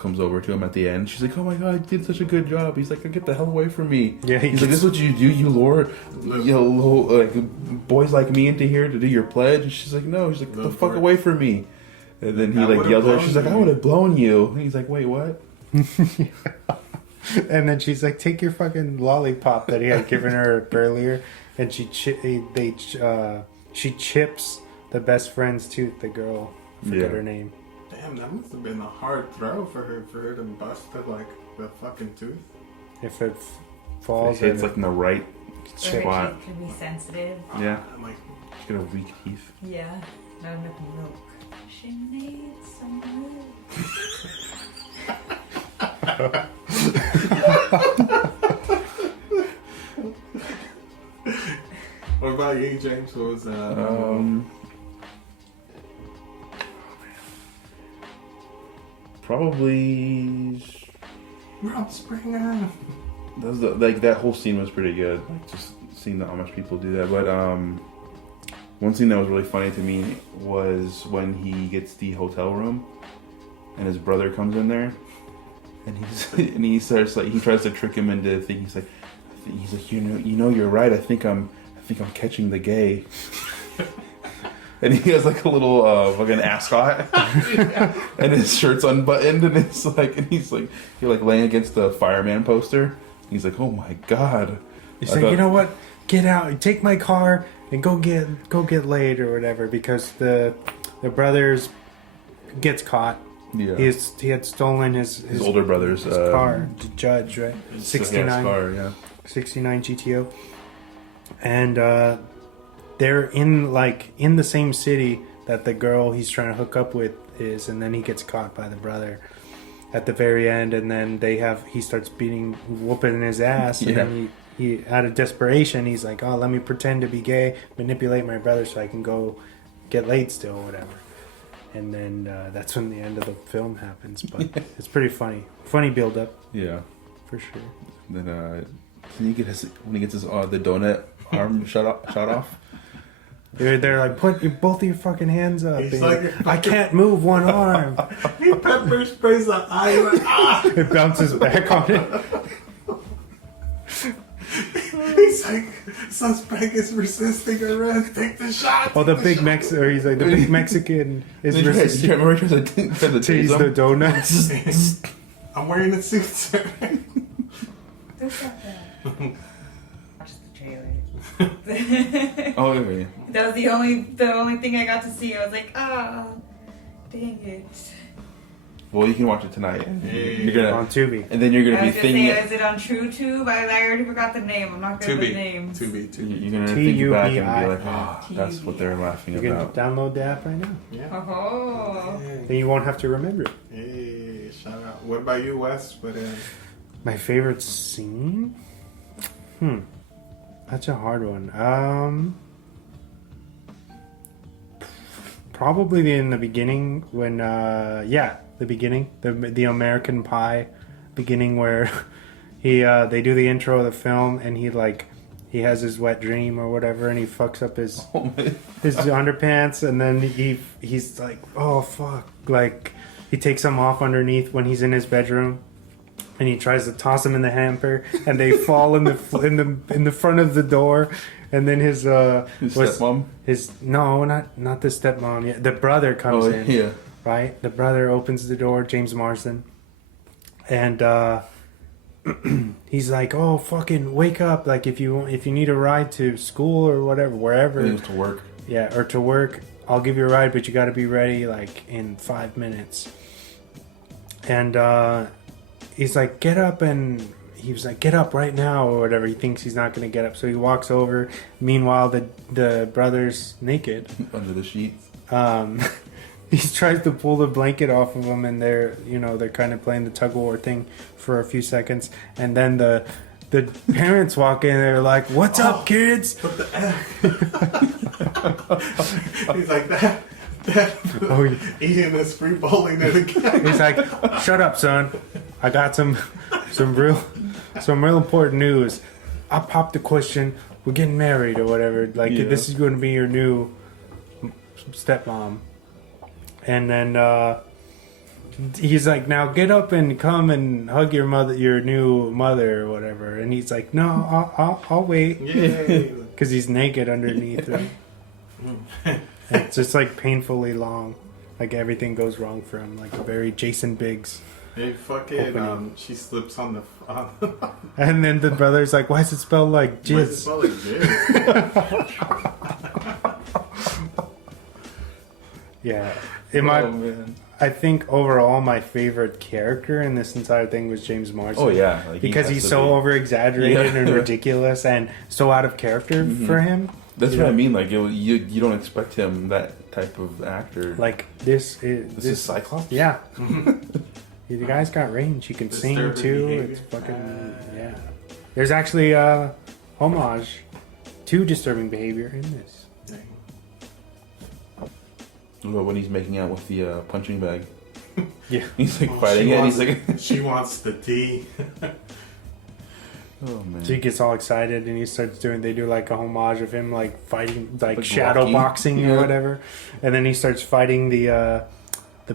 comes over to him at the end. She's like, "Oh my god, you did such a good job." He's like, "Get the hell away from me." Yeah, he's like, "This is what you do. You lure, like boys like me into here to do your pledge." And she's like, "No." He's like, "Get the fuck away from me." And then he like yells at her. She's like, "I would have blown you." And he's like, "Wait, what?" And then she's like, "Take your fucking lollipop that he had given her earlier," and she chips the best friend's tooth. The girl, forget her name. Damn, that must have been a hard throw for her to bust like the fucking tooth. If it falls, it's like in the right spot. It could be sensitive. Yeah, Like, she's got a weak teeth. Yeah, not enough milk. She needs some milk. what about you, James? What was probably Rob Springer. that whole scene was pretty good. Like just seeing the Amish people do that. But one scene that was really funny to me was when he gets the hotel room and his brother comes in there and he starts like he tries to trick him into thinking he's like you know you're right. I think I'm catching the gay. And he has like a little fucking ascot, and his shirt's unbuttoned, and he's like you're like laying against the fireman poster. He's like, "Oh my god!" He's like, "You know what? Get out, take my car, and go get laid or whatever." Because the brothers gets caught. Yeah, he had stolen his older brother's car, the Judge, right? 69 car, yeah, 69 GTO, and they're in the same city that the girl he's trying to hook up with is, and then he gets caught by the brother at the very end, and then he starts whooping his ass, and then he out of desperation he's like, "Oh, let me pretend to be gay, manipulate my brother so I can go get laid still or whatever." And then that's when the end of the film happens, but it's pretty funny build up. Yeah, for sure. And then when he gets his the donut arm shot off. They're like, put both of your fucking hands up. He's like, I can't move one arm. He pepper sprays the eye. Like, It bounces back on it. He's like, suspect is resisting arrest. Take the shot. Oh, the big Mexican. He's like, the big Mexican is resisting. You remember he tries to Tease the donuts. I'm wearing a suit, sir. Watch the trailer. Oh yeah. That was the only thing I got to see. I was like, dang it. Well, you can watch it tonight. You're gonna on Tubi, and then you're gonna I be was gonna thinking. say, is it on TrueTube? I already forgot the name. I'm not good with names. Tubi. You're gonna think back and be Tubi. like, that's what they're laughing you can about. download the app right now. Yeah. Oh. Then you won't have to remember it. Hey, shout out. What about you, Wes? My favorite scene? That's a hard one. Probably in the beginning when, the beginning, the American Pie beginning where they do the intro of the film and he has his wet dream or whatever and he fucks up his underpants and then he's like, oh fuck, like he takes them off underneath when he's in his bedroom. And he tries to toss them in the hamper, and they fall in the front of the door. And then his stepmom. Not the stepmom. Yeah, the brother comes in. Yeah. Right, the brother opens the door. James Marsden, and he's like, "Oh, fucking wake up! Like if you need a ride to school or whatever, wherever He goes to work. Yeah, or to work. I'll give you a ride, but you got to be ready like in 5 minutes." And he's like, "Get up!" And he was like, "Get up right now," or whatever. He thinks he's not going to get up, so he walks over. Meanwhile, the brother's naked Under the sheets. He tries to pull the blanket off of him, and they're kind of playing the tug of war thing for a few seconds, and then the parents walk in. They're like, "What's up, kids?" What the F? He's like that. Ian is free bowling it again. He's like, "Shut up, son. I got some real important news. I popped the question. We're getting married or whatever. Like this is going to be your new stepmom." And then he's like, now get up and come and hug your new mother or whatever. And he's like, no, I'll wait. Yay. Because he's naked underneath him. It's just like painfully long. Like everything goes wrong for him. Like a very Jason Biggs. Hey, fuck it. She slips on the. And then the brother's like, why is it spelled like jizz? Why does it smell like jizz? Yeah. Man. I think overall my favorite character in this entire thing was James Marsden. Oh yeah, like, Because he he's has so to be. over exaggerated Yeah. and ridiculous and so out of character for him. That's You what I know? mean. Like you don't expect him that type of actor. Like this is Cyclops. Yeah. The guy's got range. He can sing Disturbing too. behavior. It's fucking yeah. There's actually a homage to Disturbing Behavior in this. What about when he's making out with the punching bag? Yeah. He's like Oh, fighting she it. And wants- he's like, She wants the tea. oh man. So he gets all excited and he starts doing. They do like a homage of him like fighting, like Like shadow Rocky? boxing Yeah. or whatever, and then he starts fighting the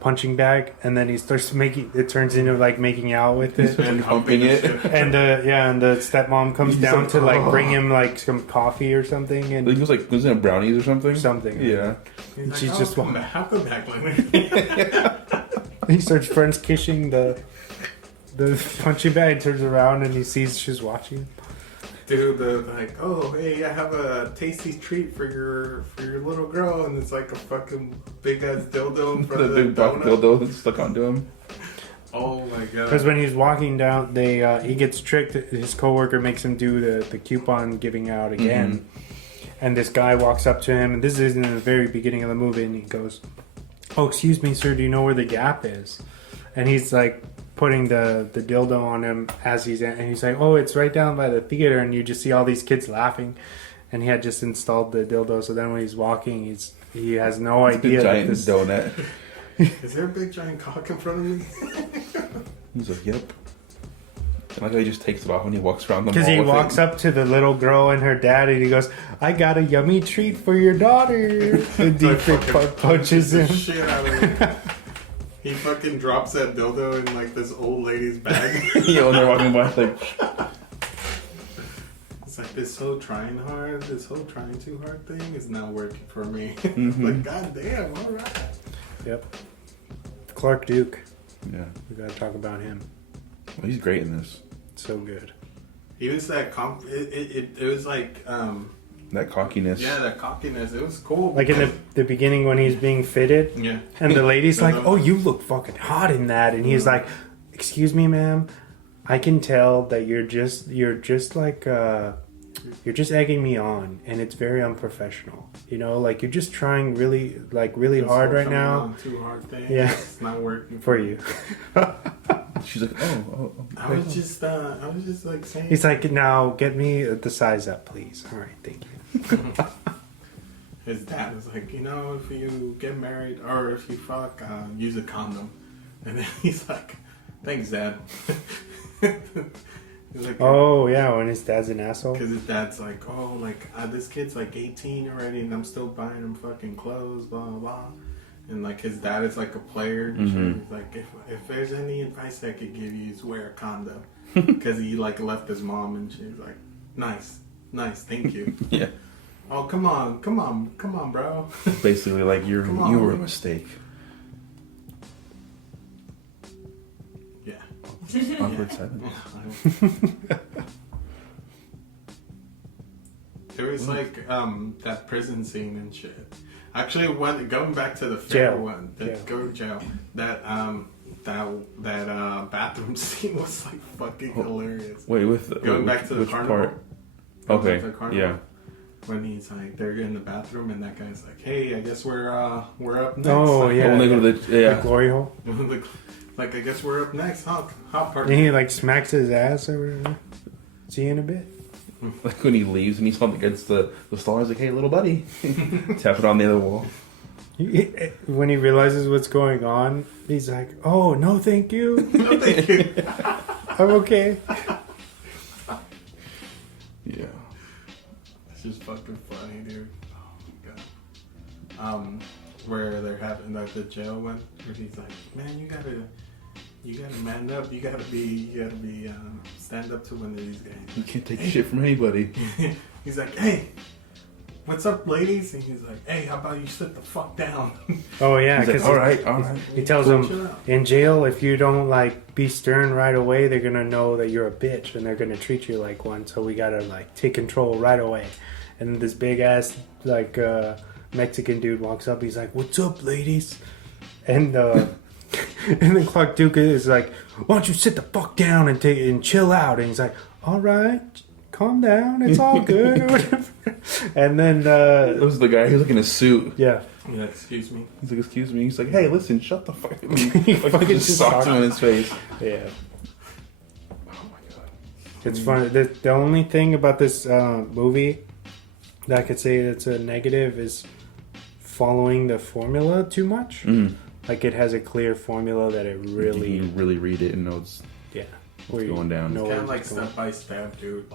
punching bag, and then he starts making. It turns into like making out with it, And humping it. and and the stepmom comes He's down like, to like "Oh." bring him like some coffee or something, Like, and he was in brownies or something. something. Yeah. He's like, She's "Oh, just come back. I'll come back later." He starts French kissing the punching bag. Turns around and he sees she's watching. Dude, like, oh hey, I have a tasty treat for your little girl, and it's like a fucking big ass dildo in front The of the big black donut. dildo that's stuck onto him. Oh my god! Because when he's walking down, he gets tricked. His coworker makes him do the coupon giving out again, and this guy walks up to him, and this is in the very beginning of the movie, and he goes, "Oh, excuse me, sir. Do you know where the Gap is?" And he's like putting the dildo on him as he's like, "Oh, it's right down by the theater," and you just see all these kids laughing, and he had just installed the dildo. So then when he's walking, he has no idea The that giant this. donut. Is there a big giant cock in front of me? He's like, yep. And like how he just takes it off when he walks around the mall. Because he with walks it. up to the little girl and her dad, and he goes, "I got a yummy treat for your daughter." And Like Deep fucking punches the him. shit out of him. He fucking drops that dildo in like this old lady's bag. Yeah, when they're walking by, like, It's like this whole trying too hard thing is not working for me. Mhm. Like goddamn, all right. Yep. Clark Duke. yeah. We gotta talk about him. Well, he's great in this. So good. He was that it was like That cockiness. yeah, that cockiness. It was cool. Like in the begining when he's being fitted, yeah. and the lady's like, "Oh, you look fucking hot in that," and he's like, "Excuse me, ma'am, I can tell that you're just like you're just egging me on, and it's very unprofessional. You know, like you're just trying really This hard whole right coming now on too hard thing. Yeah. It's not working for you." She's like, oh. I was just like saying. He's like, "Now get me the size up, please." All right, thank you. His dad was like, if you get married or if you fuck, use a condom. And then he's like, thanks, Dad. He's like, Oh yeah, when his dad's an asshole. because his dad's like, this kid's like 18 already, and I'm still buying him fucking clothes, blah blah blah. And like his dad is like a player. And shit. He's like, if there's any advice I could give you, is wear a condom, because he like left his mom, and she's like, nice, thank you. Yeah. Oh come on, bro. Basically, like, you Come on. were a mistake. Yeah. Awkward silence. There was like that prison scene and shit. Actually, going back to the fair Jail. one, Jail. go to jail. That bathroom scene was like fucking hilarious. Wait, Going back to the which carnival. part? Going Okay, back to the carnival. yeah. When he's like, they're in the bathroom, and that guy's like, "Hey, I guess we're up next." Oh yeah, When they go to the glory hole. Like, I guess we're up next, huh? Hot And party. he like smacks his ass or whatever. See you in a bit. Like when he leaves and he's up against the stall, he's like, hey, little buddy. Tap it on the other wall. When he realizes what's going on, he's like, "Oh no, thank you. No, thank you. I'm okay." Yeah. It's just fucking funny, dude. Oh my god. where they're having the jail one, where he's like, man, you gotta man up. You gotta be stand up to one of these guys. You can't take shit from anybody. He's like, hey, what's up, ladies? And he's like, hey, how about you sit the fuck down? Oh yeah, He's like, because all right. he tells Chill them out. in jail, if you don't like be stern right away, they're gonna know that you're a bitch and they're gonna treat you like one. So we gotta like take control right away. And this big ass like Mexican dude walks up. He's like, "What's up, ladies?" And and then Clark Duke is like, "Why don't you sit the fuck down and chill out?" And he's like, "All right, calm down. It's all good." Or whatever. And then It was the guy. He was like in a suit. yeah. Yeah, excuse me. He's like, excuse me. He's like, hey, listen, shut the fuck up. He He fucking fucking just socked him in his face. Yeah. Oh my god. It's funny. The only thing about this movie that I could say that's a negative is following the formula too much. Mm. Like it has a clear formula that it really, You really read it and know it's yeah, what's going down. know It's kind of where like it's going. step by step, dude.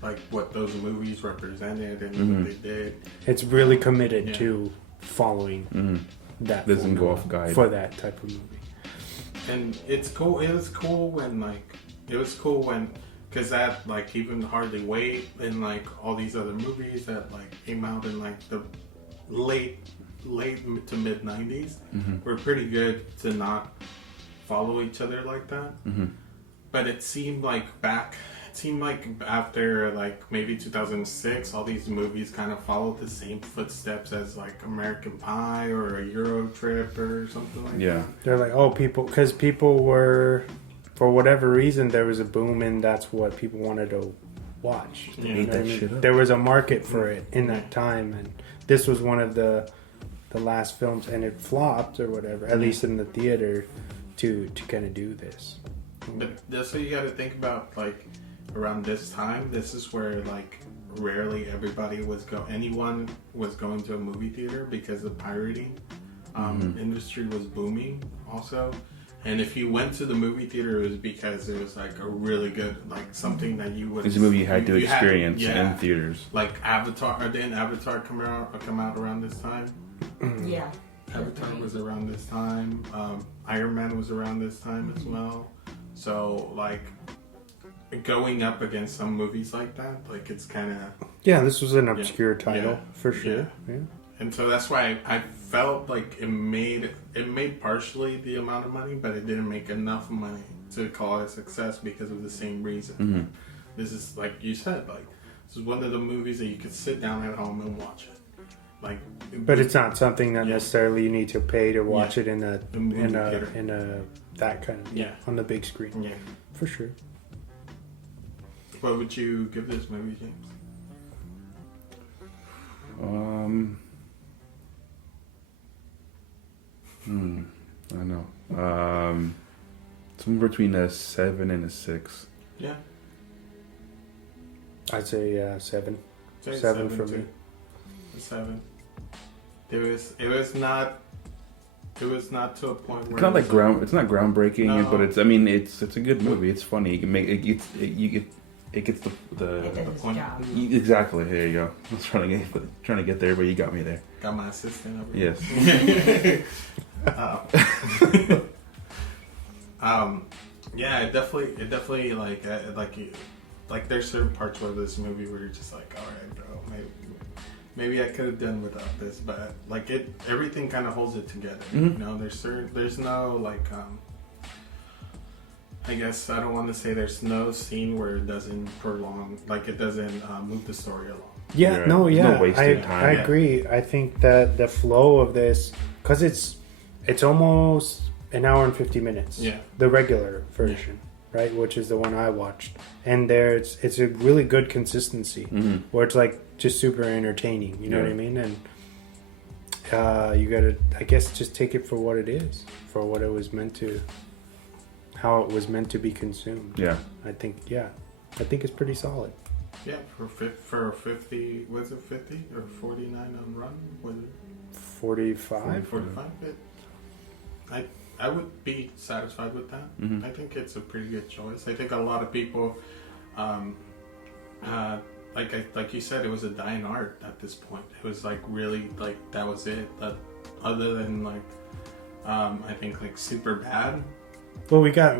Like what those movies represented and Mhm. what they did. It's really committed Yeah. to following Mm. that. Doesn't go formula off guide. for that type of movie. And it's cool. It was cool when because that like even Hardly Wait and like all these other movies that like came out in like the late to mid 90s Mhm. were pretty good to not follow each other like that. Mhm. But it seemed like after like maybe 2006, all these movies kind of followed the same footsteps as like American Pie or a Euro Trip or something like Yeah. that. They're like, oh, because people were, for whatever reason, there was a boom and that's what people wanted to watch. Yeah. You Ate know that what I mean? shit up. There was a market for it in that time, and this was one of the last films, and it flopped or whatever, at least in the theater, to kind of do this. But that's what you got to think about. Like around this time, this is where like rarely anyone was going to a movie theater because the pirating industry was booming also. And if you went to the movie theater, it was because it was like a really good, like something that you would. It's a movie you had to you experience yeah. in theaters. Like Avatar, or didn't Avatar come out around this time? Yeah. Avatar was around this time. Iron Man was around this time as well. So like going up against some movies like that, like it's kind of. Yeah, this was an obscure title Yeah. for sure. Yeah. And so that's why I felt like it made partially the amount of money, but it didn't make enough money to call it a success because of the same reason. Mhm. This is like you said, like this is one of the movies that you could sit down at home and watch it. Like, But it's not something that Yeah. necessarily you need to pay to watch Yeah. it in The movie theater. that kind of Yeah. on the big screen Yeah. for sure. What would you give this movie, James? I don't know. Somewhere between a 7 and a 6. Yeah. I'd say 7. Say 7 for too. me. A 7. It was not to a point where It's not like it's not groundbreaking, No. but it's a good movie. It's funny. You can make it gets It does the its point. job. exactly. There you go. I was trying to get there, but you got me there. Got my assistant over Yes. here. Yeah, it definitely like there's certain parts of this movie where you're just like, all right, bro, maybe I could have done without this, but like everything kind of holds it together. Mhm. You know, there's no like I guess I don't want to say there's no scene where it doesn't prolong, like it doesn't move the story along. Yeah, Yeah, no, there's yeah, no wasted time. I Yeah. agree. I think that the flow of this, because it's almost an hour and 50 minutes. Yeah. The regular version, right, which is the one I watched, and it's a really good consistency Mhm. where it's like just super entertaining. You know what I Yeah. mean? And you gotta, I guess, just take it for what it is, for what it was meant to, how it was meant to be consumed. Yeah. I think it's pretty solid. Yeah, for 50, was it 50 or 49 on Run? Was it 45. 45? I would be satisfied with that. Mhm. I think it's a pretty good choice. I think a lot of people, like you said, it was a dying art at this point. It was like really like that was it. other than like I think like Super Bad. Well, we got